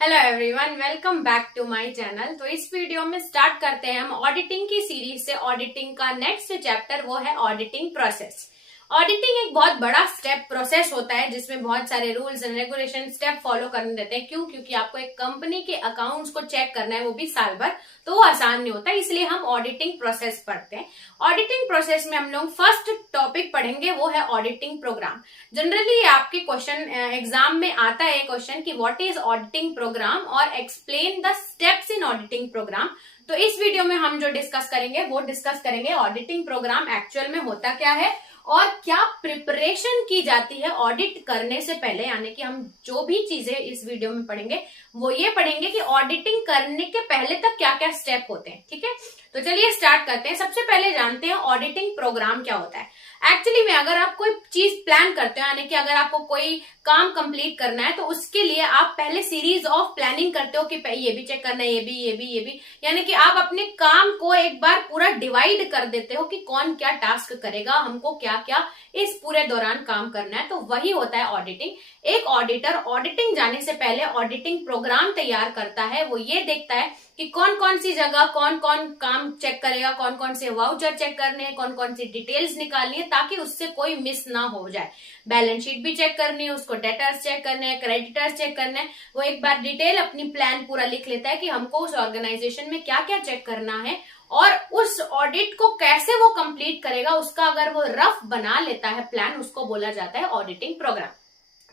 Hello everyone, welcome back to my channel. तो इस video में स्टार्ट करते हैं हम ऑडिटिंग की सीरीज से। ऑडिटिंग का नेक्स्ट चैप्टर वो है ऑडिटिंग प्रोसेस। ऑडिटिंग एक बहुत बड़ा स्टेप प्रोसेस होता है जिसमें बहुत सारे rules and regulation step follow करने देते हैं। क्यों? क्योंकि आपको एक कंपनी के अकाउंट्स को चेक करना है, वो भी साल भर, तो वो आसान नहीं होता, इसलिए हम ऑडिटिंग प्रोसेस पढ़ते हैं। ऑडिटिंग प्रोसेस में हम लोग फर्स्ट टॉपिक पढ़ेंगे वो है ऑडिटिंग प्रोग्राम। जनरली आपके क्वेश्चन एग्जाम में आता है क्वेश्चन कि व्हाट इज ऑडिटिंग प्रोग्राम और explain the steps in auditing programme. तो इस वीडियो में हम जो डिस्कस करेंगे वो डिस्कस करेंगे ऑडिटिंग प्रोग्राम एक्चुअल में होता क्या है और क्या प्रिपरेशन की जाती है ऑडिट करने से पहले। यानी कि हम जो भी चीजें इस वीडियो में पढ़ेंगे वो ये पढ़ेंगे कि ऑडिटिंग करने के पहले तक क्या क्या स्टेप होते हैं। ठीक है, तो चलिए स्टार्ट करते हैं। सबसे पहले जानते हैं ऑडिटिंग प्रोग्राम क्या होता है। एक्चुअली में अगर आप कोई चीज प्लान करते हो, यानी कि अगर आपको कोई काम कंप्लीट करना है तो उसके लिए आप पहले सीरीज ऑफ प्लानिंग करते हो कि ये भी चेक करना है, ये भी, यानी कि आप अपने काम को एक बार पूरा डिवाइड कर देते हो कि कौन क्या टास्क करेगा, हमको क्या क्या इस पूरे दौरान काम करना है। तो वही होता है ऑडिटिंग। एक ऑडिटर ऑडिटिंग जाने से पहले ऑडिटिंग प्रोग्राम तैयार करता है। वो ये देखता है कि कौन कौन सी जगह कौन कौन काम चेक करेगा, कौन कौन से वाउचर चेक करने हैं, कौन कौन सी डिटेल्स निकालनी है ताकि उससे कोई मिस ना हो जाए। बैलेंस शीट भी चेक करनी है, उसको डेटर्स चेक करने हैं, क्रेडिटर्स चेक करने हैं। वो एक बार डिटेल अपनी प्लान पूरा लिख लेता है कि हमको उस ऑर्गेनाइजेशन में क्या क्या चेक करना है और उस ऑडिट को कैसे वो कंप्लीट करेगा, उसका अगर वो रफ बना लेता है प्लान, उसको बोला जाता है ऑडिटिंग प्रोग्राम।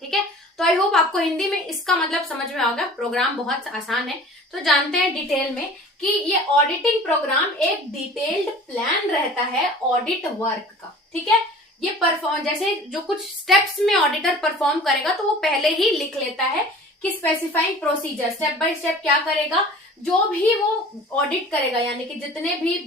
ठीक है, तो आई होप आपको हिंदी में इसका मतलब समझ में आएगा। प्रोग्राम बहुत आसान है। तो जानते हैं डिटेल में कि ये ऑडिटिंग प्रोग्राम एक डिटेल्ड प्लान रहता है ऑडिट वर्क का। ठीक है, ये परफॉर्म जैसे जो कुछ स्टेप्स में ऑडिटर परफॉर्म करेगा तो वो पहले ही लिख लेता है कि specifying procedure step by step क्या करेगा, जो भी वो ऑडिट करेगा, यानी कि जितने भी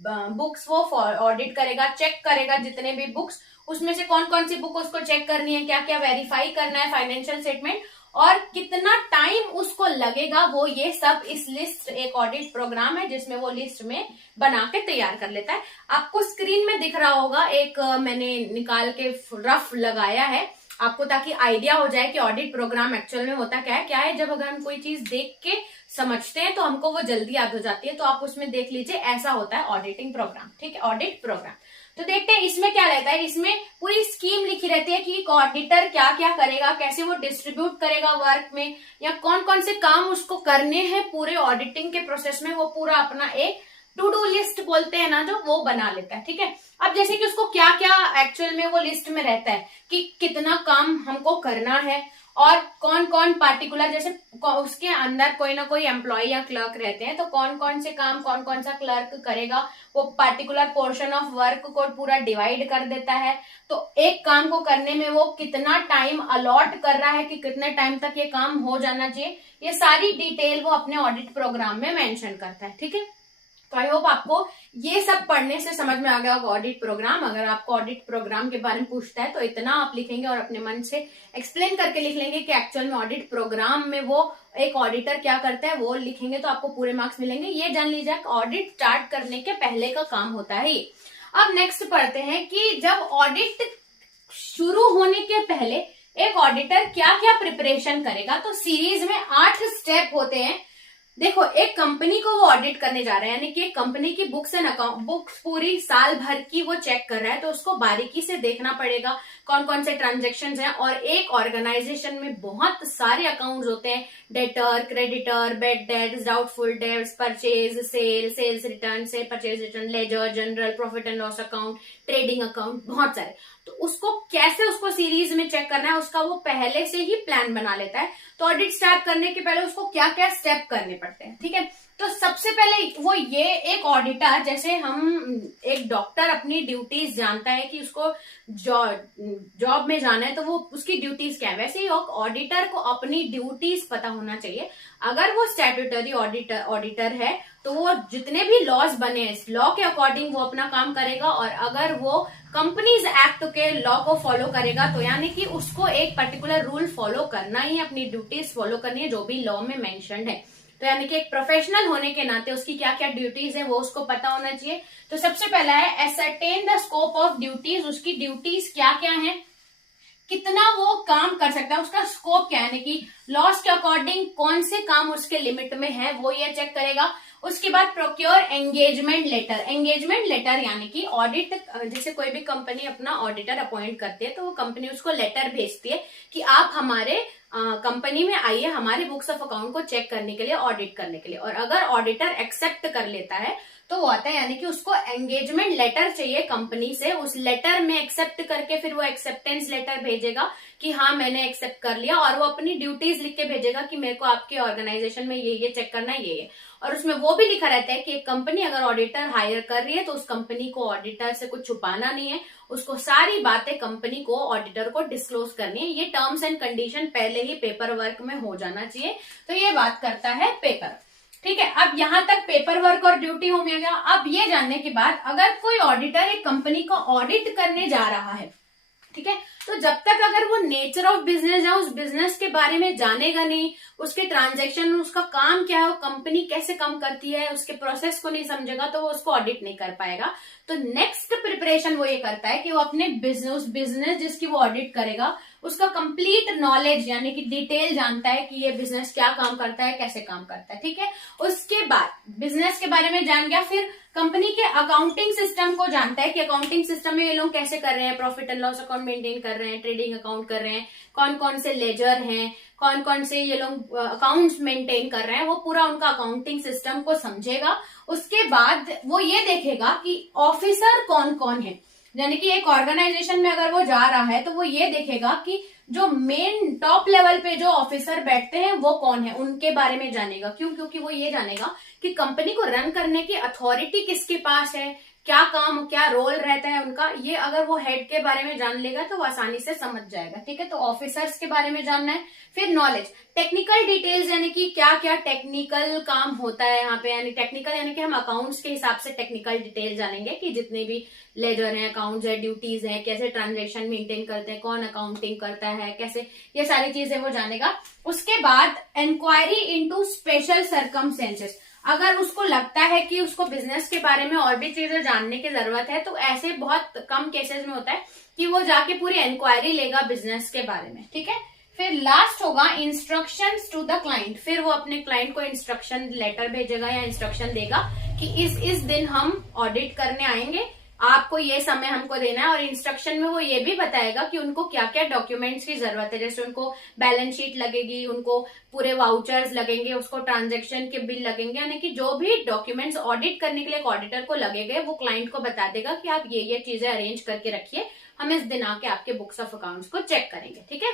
बुक्स वो ऑडिट करेगा, चेक करेगा, जितने भी बुक्स, उसमें से कौन कौन सी बुक उसको चेक करनी है, क्या क्या वेरीफाई करना है, फाइनेंशियल स्टेटमेंट, और कितना टाइम उसको लगेगा, वो ये सब इस लिस्ट, एक ऑडिट प्रोग्राम है जिसमें वो लिस्ट में बना के तैयार कर लेता है। आपको स्क्रीन में दिख रहा होगा, एक मैंने निकाल के रफ लगाया है आपको, ताकि आइडिया हो जाए कि ऑडिट प्रोग्राम एक्चुअल में होता क्या है। जब अगर हम कोई चीज देख के समझते हैं तो हमको वो जल्दी याद हो जाती है। तो आप उसमें देख लीजिए, ऐसा होता है ऑडिटिंग प्रोग्राम। ठीक है, ऑडिट प्रोग्राम। तो देखते हैं इसमें क्या रहता है। इसमें पूरी स्कीम लिखी रहती है कि ऑडिटर क्या क्या करेगा, कैसे वो डिस्ट्रीब्यूट करेगा वर्क में, या कौन कौन से काम उसको करने हैं पूरे ऑडिटिंग के प्रोसेस में। वो पूरा अपना एक टू डू लिस्ट बोलते हैं ना, जो वो बना लेता है। ठीक है, अब जैसे कि उसको क्या क्या एक्चुअल में वो लिस्ट में रहता है कि कितना काम हमको करना है और कौन कौन पार्टिकुलर, जैसे उसके अंदर कोई ना कोई एम्प्लॉय या क्लर्क रहते हैं तो कौन कौन से काम कौन कौन सा क्लर्क करेगा, वो पार्टिकुलर पोर्शन ऑफ वर्क को पूरा डिवाइड कर देता है। तो एक काम को करने में वो कितना टाइम अलॉट कर रहा है कि कितने टाइम तक ये काम हो जाना चाहिए, ये सारी डिटेल वो अपने ऑडिट प्रोग्राम में मेंशन करता है। ठीक है, तो आई होप आपको ये सब पढ़ने से समझ में आ गया होगा ऑडिट प्रोग्राम। अगर आपको ऑडिट प्रोग्राम के बारे में पूछता है तो इतना आप लिखेंगे और अपने मन से एक्सप्लेन करके लिख लेंगे कि एक्चुअल में ऑडिट प्रोग्राम में वो एक ऑडिटर क्या करता है, वो लिखेंगे तो आपको पूरे मार्क्स मिलेंगे। ये जान लीजिए ऑडिट स्टार्ट करने के पहले का काम होता है ये। अब नेक्स्ट पढ़ते हैं कि जब ऑडिट शुरू होने के पहले एक ऑडिटर क्या क्या प्रिपरेशन करेगा। तो सीरीज में 8 स्टेप होते हैं। देखो, एक कंपनी को वो ऑडिट करने जा रहा है, यानी कि एक कंपनी की बुक्स एंड अकाउंट, बुक्स पूरी साल भर की वो चेक कर रहा है, तो उसको बारीकी से देखना पड़ेगा कौन कौन से ट्रांजैक्शंस हैं। और एक ऑर्गेनाइजेशन में बहुत सारे अकाउंट्स होते हैं, debtor, creditor, bad debts, doubtful debts, purchase, sales return, से purchase return, ledger, journal, profit and loss account, trading account, बहुत सारे। तो उसको कैसे उसको सीरीज में चेक करना है उसका वो पहले से ही प्लान बना लेता है। तो ऑडिट स्टार्ट करने के पहले उसको क्या क्या स्टेप करने पड़ते हैं। ठीक है, तो सबसे पहले वो ये एक ऑडिटर, जैसे हम एक डॉक्टर अपनी ड्यूटीज जानता है कि उसको जॉब में जाना है तो वो उसकी ड्यूटीज क्या है, वैसे ही ऑडिटर को अपनी ड्यूटीज पता होना चाहिए। अगर वो स्टैट्यूटरी ऑडिटर है तो वो जितने भी लॉज बने हैं लॉ के अकॉर्डिंग वो अपना काम करेगा, और अगर वो कंपनीज एक्ट के लॉ को फॉलो करेगा तो यानी कि उसको एक पर्टिकुलर रूल फॉलो करना ही, अपनी ड्यूटीज फॉलो करनी है जो भी लॉ में मेंशन्ड है। तो यानी कि एक प्रोफेशनल होने के नाते उसकी क्या क्या ड्यूटीज है वो उसको पता होना चाहिए। तो सबसे पहला है ascertain the scope of duties. उसकी ड्यूटीज क्या क्या है, कितना वो काम कर सकता है, उसका स्कोप क्या है, यानी कि लॉस के अकॉर्डिंग कौन से काम उसके लिमिट में है वो ये चेक करेगा। उसके बाद procure engagement letter. Engagement letter यानी कि ऑडिट, जैसे कोई भी कंपनी अपना ऑडिटर अपॉइंट करती है तो वो कंपनी उसको लेटर भेजती है कि आप हमारे कंपनी में आइए हमारे बुक्स ऑफ अकाउंट को चेक करने के लिए, ऑडिट करने के लिए। और अगर ऑडिटर एक्सेप्ट कर लेता है तो वो आता है, यानी कि उसको एंगेजमेंट लेटर चाहिए कंपनी से। उस लेटर में एक्सेप्ट करके फिर वो एक्सेप्टेंस लेटर भेजेगा कि हाँ मैंने एक्सेप्ट कर लिया, और वो अपनी ड्यूटीज लिख के भेजेगा कि मेरे को आपके ऑर्गेनाइजेशन में ये चेक करना है, ये। और उसमें वो भी लिखा रहता है कि एक कंपनी अगर ऑडिटर हायर कर रही है तो उस कंपनी को ऑडिटर से कुछ छुपाना नहीं है, उसको सारी बातें कंपनी को, ऑडिटर को डिस्क्लोज करनी है। ये टर्म्स एंड कंडीशन पहले ही पेपर वर्क में हो जाना चाहिए। तो ये बात करता है पेपर। ठीक है, अब यहां तक पेपर वर्क और ड्यूटी हो गया। अब ये जानने के बाद अगर कोई ऑडिटर एक कंपनी को ऑडिट करने जा रहा है, ठीक है, तो जब तक अगर वो नेचर ऑफ बिजनेस है, उस बिजनेस के बारे में जानेगा नहीं, उसके ट्रांजैक्शन, उसका काम क्या है, वो कंपनी कैसे काम करती है, उसके प्रोसेस को नहीं समझेगा, तो वो उसको ऑडिट नहीं कर पाएगा। तो नेक्स्ट प्रिपरेशन वो ये करता है कि वो अपने बिजनेस जिसकी वो ऑडिट करेगा उसका कंप्लीट नॉलेज यानी कि डिटेल जानता है कि ये बिजनेस क्या काम करता है, कैसे काम करता है। ठीक है, उसके बाद बिजनेस के बारे में जान गया, फिर कंपनी के अकाउंटिंग सिस्टम को जानता है कि अकाउंटिंग सिस्टम में ये लोग कैसे कर रहे हैं, profit and loss account maintain कर रहे हैं, ट्रेडिंग अकाउंट कर रहे हैं, कौन कौन से लेजर हैं, कौन कौन से ये लोग अकाउंट्स मेंटेन कर रहे हैं, वो पूरा उनका अकाउंटिंग सिस्टम को समझेगा। उसके बाद वो ये देखेगा कि ऑफिसर कौन कौन है, यानी कि एक ऑर्गेनाइजेशन में अगर वो जा रहा है तो वो ये देखेगा कि जो मेन टॉप लेवल पे जो ऑफिसर बैठते हैं वो कौन है, उनके बारे में जानेगा। क्यों? क्योंकि वो ये जानेगा कि कंपनी को रन करने की अथॉरिटी किसके पास है, क्या काम, क्या रोल रहता है उनका। ये अगर वो हेड के बारे में जान लेगा तो वो आसानी से समझ जाएगा। ठीक है, तो ऑफिसर्स के बारे में जानना है। फिर नॉलेज, टेक्निकल डिटेल्स, यानी कि क्या क्या टेक्निकल काम होता है यहाँ पे, यानी टेक्निकल यानी कि हम अकाउंट्स के हिसाब से टेक्निकल डिटेल जानेंगे कि जितने भी लेजर हैं, अकाउंट्स है, ड्यूटीज है, कैसे ट्रांजेक्शन मेंटेन करते हैं, कौन अकाउंटिंग करता है, कैसे, ये सारी चीजें वो जानेगा। उसके बाद इंक्वायरी इनटू स्पेशल सर्कमस्टेंसेस, अगर उसको लगता है कि उसको बिजनेस के बारे में और भी चीजें जानने की जरूरत है तो ऐसे बहुत कम केसेस में होता है कि वो जाके पूरी इंक्वायरी लेगा बिजनेस के बारे में। ठीक है, फिर लास्ट होगा इंस्ट्रक्शंस टू द क्लाइंट। फिर वो अपने क्लाइंट को इंस्ट्रक्शन लेटर भेजेगा या इंस्ट्रक्शन देगा कि इस दिन हम ऑडिट करने आएंगे, आपको ये समय हमको देना है। और इंस्ट्रक्शन में वो ये भी बताएगा कि उनको क्या क्या डॉक्यूमेंट्स की जरूरत है, जैसे उनको बैलेंस शीट लगेगी, उनको पूरे वाउचर्स लगेंगे, उसको ट्रांजैक्शन के बिल लगेंगे, यानी कि जो भी डॉक्यूमेंट्स ऑडिट करने के लिए एक ऑडिटर को लगेंगे वो क्लाइंट को बता देगा कि आप ये चीजें अरेंज करके रखिए, हम इस दिन आके आपके बुक्स ऑफ अकाउंट्स को चेक करेंगे। ठीक है,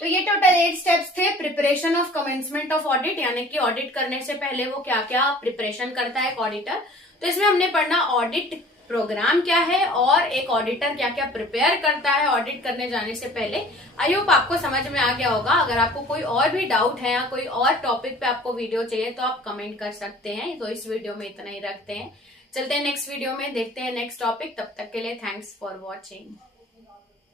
तो ये टोटल 8 स्टेप्स थे preparation of commencement of audit, यानी कि ऑडिट करने से पहले वो क्या क्या प्रिपरेशन करता है एक ऑडिटर। तो इसमें हमने पढ़ना ऑडिट प्रोग्राम क्या है और एक ऑडिटर क्या क्या प्रिपेयर करता है ऑडिट करने जाने से पहले। आई होप आपको समझ में आ गया होगा। अगर आपको कोई और भी डाउट है या कोई और टॉपिक पे आपको वीडियो चाहिए तो आप कमेंट कर सकते हैं। तो इस वीडियो में इतना ही रखते हैं, चलते हैं नेक्स्ट वीडियो में, देखते हैं नेक्स्ट टॉपिक। तब तक के लिए थैंक्स फॉर वॉचिंग।